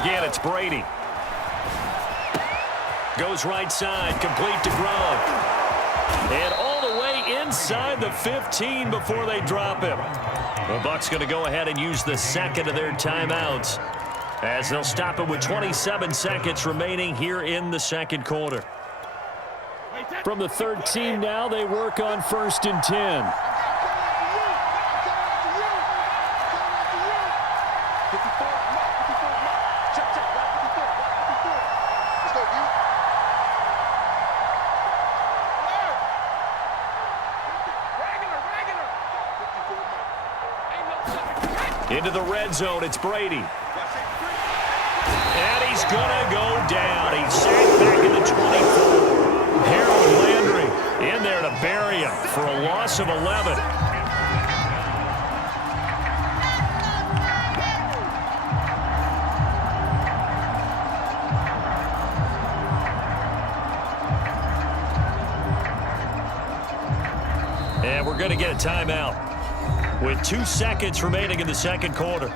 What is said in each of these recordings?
Again, it's Brady. Goes right side, complete to Gronk. And all the way inside the 15 before they drop him. The Bucs going to go ahead and use the second of their timeouts as they'll stop it with 27 seconds remaining here in the second quarter. From the 13 now, they work on 1st and 10. Into the red zone, it's Brady. And he's going to go down. He's sacked back in the 24. Harold Landry in there to bury him for a loss of 11. And we're going to get a timeout with 2 seconds remaining in the second quarter.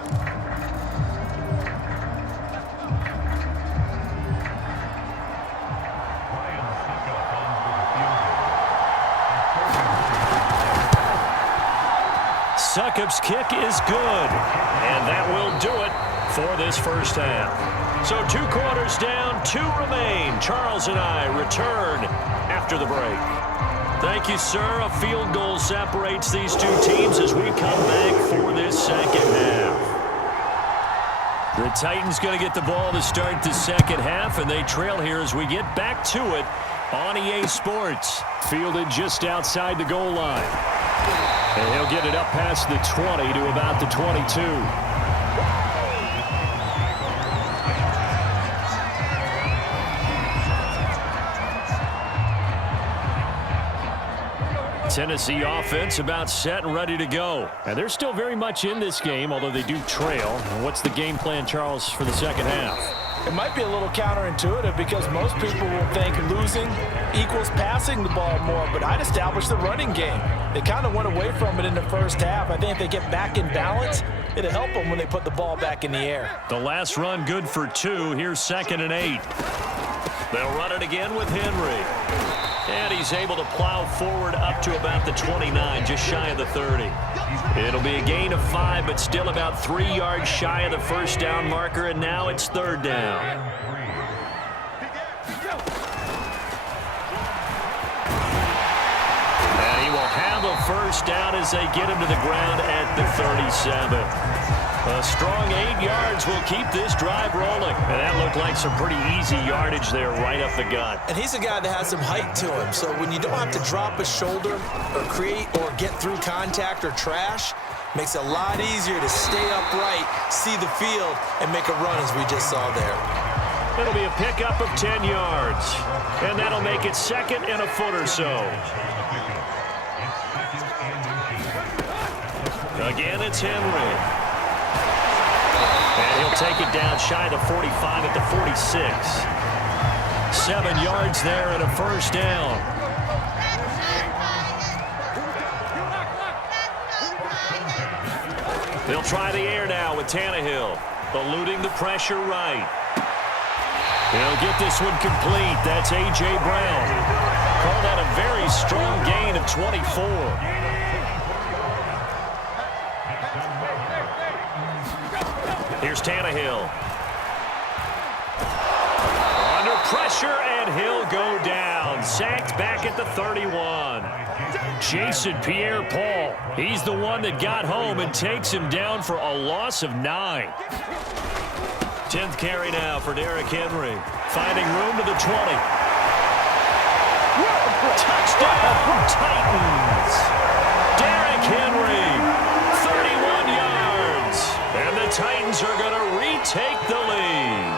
Succop's kick is good, and that will do it for this first half. So 2 quarters down, 2 remain. Charles and I return after the break. Thank you, sir. A field goal separates these 2 teams as we come back for this second half. The Titans going to get the ball to start the second half, and they trail here as we get back to it on EA Sports. Fielded just outside the goal line. And he'll get it up past the 20 to about the 22. Tennessee offense about set and ready to go. And they're still very much in this game, although they do trail. And what's the game plan, Charles, for the second half? It might be a little counterintuitive because most people will think losing equals passing the ball more, but I'd establish the running game. They kind of went away from it in the first half. I think if they get back in balance, it'll help them when they put the ball back in the air. The last run good for 2. Here's 2nd and 8. They'll run it again with Henry. And he's able to plow forward up to about the 29, just shy of the 30. It'll be a gain of 5, but still about 3 yards shy of the first down marker, and now it's 3rd down. And he will have a first down as they get him to the ground at the 37. A strong 8 yards will keep this drive rolling. And that looked like some pretty easy yardage there right up the gut. And he's a guy that has some height to him. So when you don't have to drop a shoulder or create or get through contact or trash, makes it a lot easier to stay upright, see the field, and make a run as we just saw there. It'll be a pickup of 10 yards. And that'll make it 2nd and a foot or so. Again, it's Henry. And he'll take it down shy of the 45 at the 46. 7 yards there and a first down. They'll try the air now with Tannehill, eluding the pressure right. He'll get this one complete. That's A.J. Brown. Call that a very strong gain of 24. Here's Tannehill. Under pressure, and he'll go down. Sacked back at the 31. Jason Pierre-Paul. He's the one that got home and takes him down for a loss of 9. 10th carry now for Derrick Henry. Finding room to the 20. Touchdown, Titans. Derrick Henry, 31 yards. And the Titans are going to retake the lead.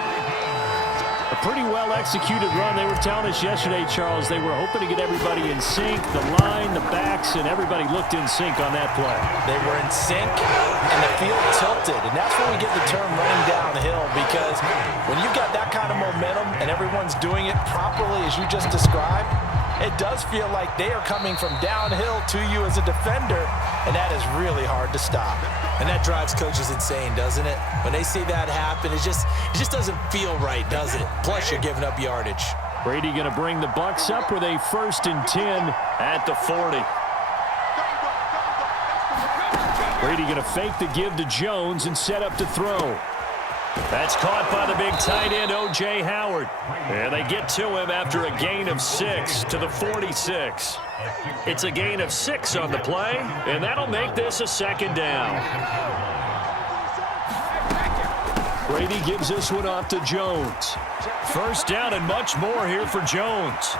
A pretty well-executed run. They were telling us yesterday, Charles, they were hoping to get everybody in sync, the line, the backs, and everybody looked in sync on that play. They were in sync, and the field tilted. And that's where we get the term running downhill, because when you've got that kind of momentum and everyone's doing it properly as you just described, it does feel like they are coming from downhill to you as a defender, and that is really hard to stop. And that drives coaches insane, doesn't it? When they see that happen, it just doesn't feel right, does it? Plus, you're giving up yardage. Brady going to bring the Bucs up with a 1st and 10 at the 40. Brady going to fake the give to Jones and set up to throw. That's caught by the big tight end, O.J. Howard. And they get to him after a gain of 6 to the 46. It's a gain of 6 on the play, and that'll make this a 2nd down. Brady gives this one off to Jones. 1st down and much more here for Jones.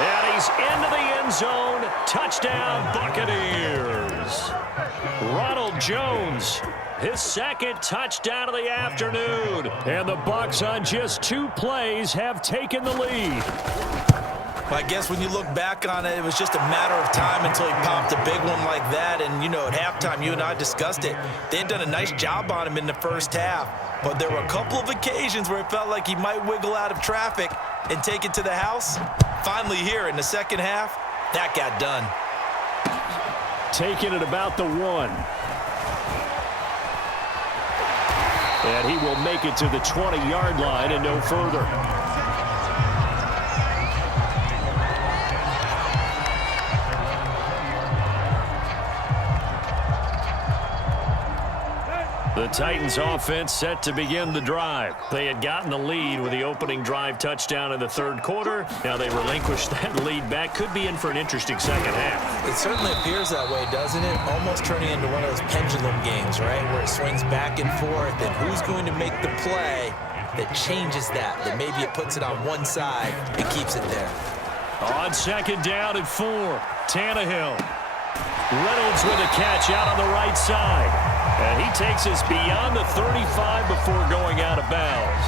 And he's into the end zone. Touchdown, Buccaneers. Ronald Jones, his 2nd touchdown of the afternoon. And the Bucs on just 2 plays have taken the lead. Well, I guess when you look back on it, it was just a matter of time until he popped a big one like that. And, at halftime, you and I discussed it. They had done a nice job on him in the 1st half. But there were a couple of occasions where it felt like he might wiggle out of traffic and take it to the house. Finally here in the 2nd half, that got done. Taking it about the 1. And he will make it to the 20-yard line and no further. The Titans offense set to begin the drive. They had gotten the lead with the opening drive touchdown in the 3rd quarter. Now they relinquished that lead back. Could be in for an interesting 2nd half. It certainly appears that way, doesn't it? Almost turning into one of those pendulum games, right? Where it swings back and forth, and who's going to make the play that changes that maybe it puts it on one side and keeps it there. On 2nd down and 4, Tannehill. Reynolds with a catch out on the right side. And he takes us beyond the 35 before going out of bounds.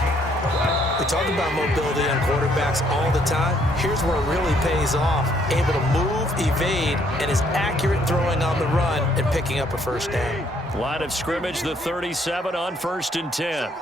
We talk about mobility on quarterbacks all the time. Here's where it really pays off. Able to move, evade, and is accurate throwing on the run and picking up a 1st down. Line of scrimmage, the 37 on 1st and 10.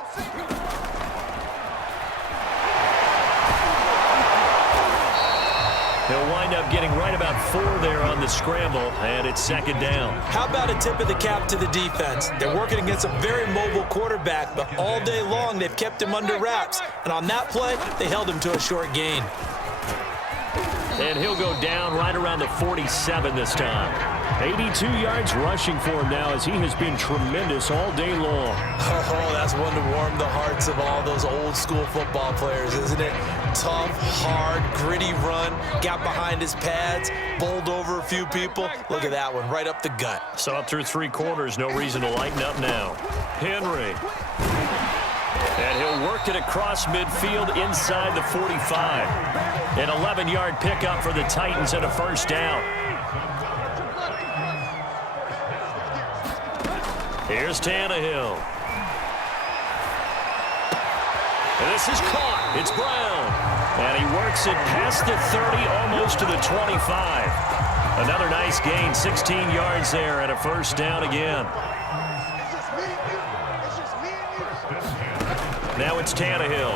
He'll wind up getting right about 4 there on the scramble, and it's 2nd down. How about a tip of the cap to the defense? They're working against a very mobile quarterback, but all day long they've kept him under wraps. And on that play, they held him to a short gain. And he'll go down right around the 47 this time. 82 yards rushing for him now as he has been tremendous all day long. Oh, that's one to warm the hearts of all those old school football players, isn't it? Tough, hard, gritty run, got behind his pads, bowled over a few people. Look at that one, right up the gut. So up through 3 quarters, no reason to lighten up now. Henry. And he'll work it across midfield inside the 45. An 11-yard pickup for the Titans and a 1st down. Here's Tannehill. And this is caught. It's Brown. And he works it past the 30, almost to the 25. Another nice gain, 16 yards there, and a 1st down again. Now it's Tannehill.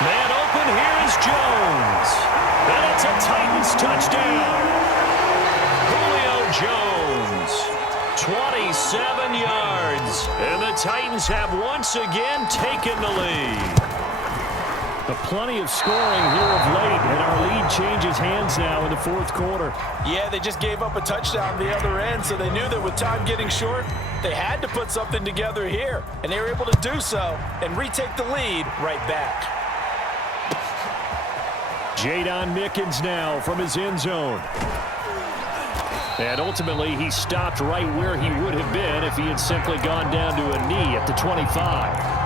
Man open, here is Jones. And it's a Titans touchdown. Jones, 27 yards, and the Titans have once again taken the lead. Plenty of scoring here of late, and our lead changes hands now in the 4th quarter. Yeah, they just gave up a touchdown the other end, so they knew that with time getting short, they had to put something together here, and they were able to do so and retake the lead right back. Jadon Mickens now from his end zone. And ultimately, he stopped right where he would have been if he had simply gone down to a knee at the 25.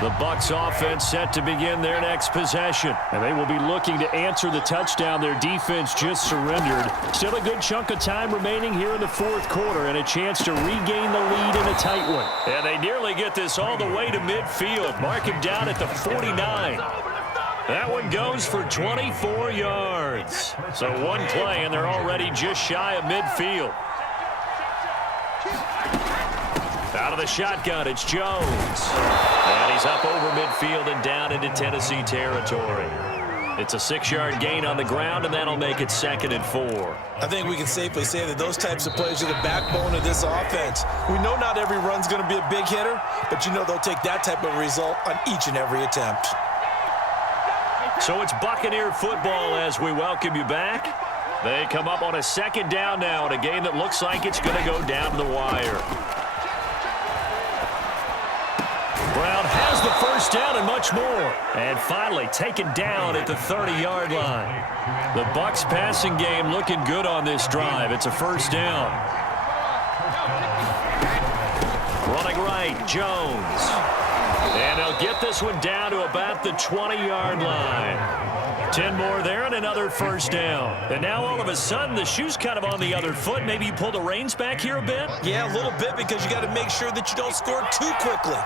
The Bucs offense set to begin their next possession. And they will be looking to answer the touchdown their defense just surrendered. Still a good chunk of time remaining here in the 4th quarter and a chance to regain the lead in a tight one. And they nearly get this all the way to midfield. Mark him down at the 49. That one goes for 24 yards. So one play, and they're already just shy of midfield. Out of the shotgun, it's Jones. And he's up over midfield and down into Tennessee territory. It's a 6-yard gain on the ground, and that'll make it 2nd and 4. I think we can safely say that those types of plays are the backbone of this offense. We know not every run's going to be a big hitter, but you know they'll take that type of result on each and every attempt. So it's Buccaneer football as we welcome you back. They come up on a 2nd down now in a game that looks like it's going to go down to the wire. Brown has the first down and much more. And finally taken down at the 30-yard line. The Bucs passing game looking good on this drive. It's a first down. Running right, Jones. And they'll get this one down to about the 20-yard line. 10 more there and another first down. And now all of a sudden the shoe's kind of on the other foot. Maybe you pull the reins back here a bit? Yeah, a little bit, because you got to make sure that you don't score too quickly.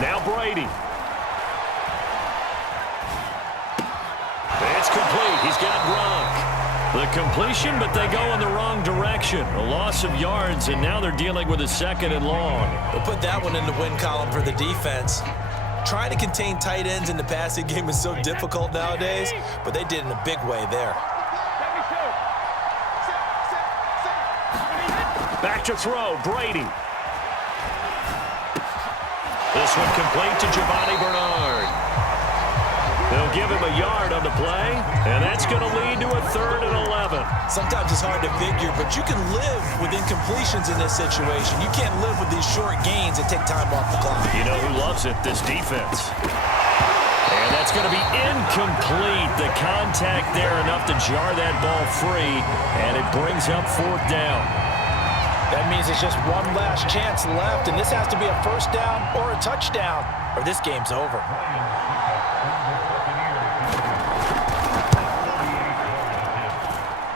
Now Brady. It's complete. He's got Gronk. The completion, but they go in the wrong direction. A loss of yards, and now they're dealing with a 2nd and long. We'll put that one in the win column for the defense. Trying to contain tight ends in the passing game is so difficult nowadays, but they did in a big way there. Back to throw, Brady. This one complete to Giovanni Bernard. They'll give him a yard on the play, and that's going to lead to a 3rd and 11. Sometimes it's hard to figure, but you can live with incompletions in this situation. You can't live with these short gains that take time off the clock. You know who loves it? This defense. And that's going to be incomplete. The contact there enough to jar that ball free, and it brings up 4th down. That means it's just one last chance left, and this has to be a first down or a touchdown, or this game's over.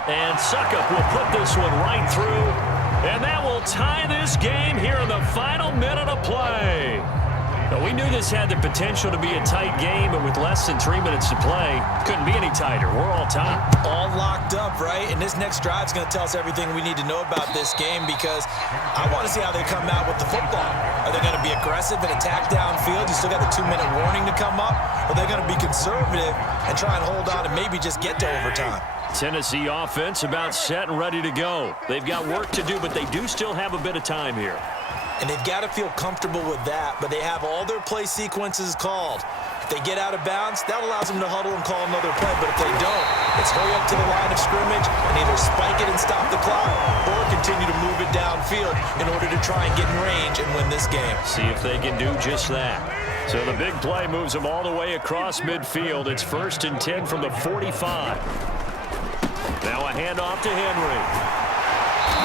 And Suckup will put this one right through, and that will tie this game here in the final minute of play. Now, we knew this had the potential to be a tight game, but with less than 3 minutes to play, couldn't be any tighter. We're all tied. All locked up, right? And this next drive is going to tell us everything we need to know about this game, because I want to see how they come out with the football. Are they going to be aggressive and attack downfield? You still got the 2-minute warning to come up? Or are they going to be conservative and try and hold on and maybe just get to overtime? Tennessee offense about set and ready to go. They've got work to do, but they do still have a bit of time here. And they've got to feel comfortable with that, but they have all their play sequences called. If they get out of bounds, that allows them to huddle and call another play, but if they don't, it's hurry up to the line of scrimmage and either spike it and stop the clock or continue to move it downfield in order to try and get in range and win this game. See if they can do just that. So the big play moves them all the way across midfield. It's 1st and 10 from the 45. Now a handoff to Henry.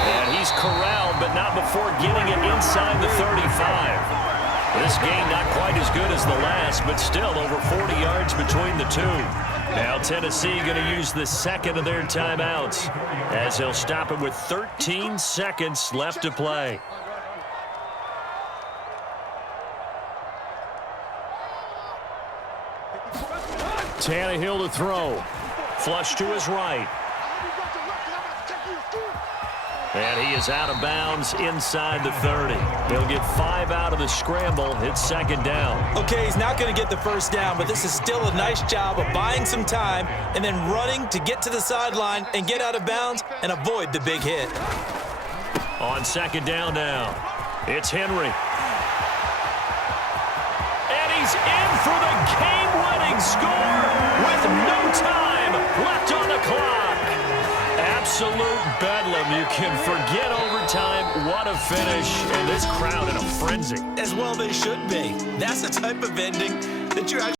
And he's corralled, but not before getting it inside the 35. This game not quite as good as the last, but still over 40 yards between the two. Now Tennessee going to use the 2nd of their timeouts as they'll stop it with 13 seconds left to play. Tannehill to throw. Flush to his right. And he is out of bounds inside the 30. They'll get 5 out of the scramble. It's 2nd down. Okay, he's not going to get the first down, but this is still a nice job of buying some time and then running to get to the sideline and get out of bounds and avoid the big hit. On 2nd down now, it's Henry. And he's in for the game-winning score with no time left on the clock. Absolute bedlam. You can forget overtime. What a finish. And this crowd in a frenzy. As well they should be. That's the type of ending that you actually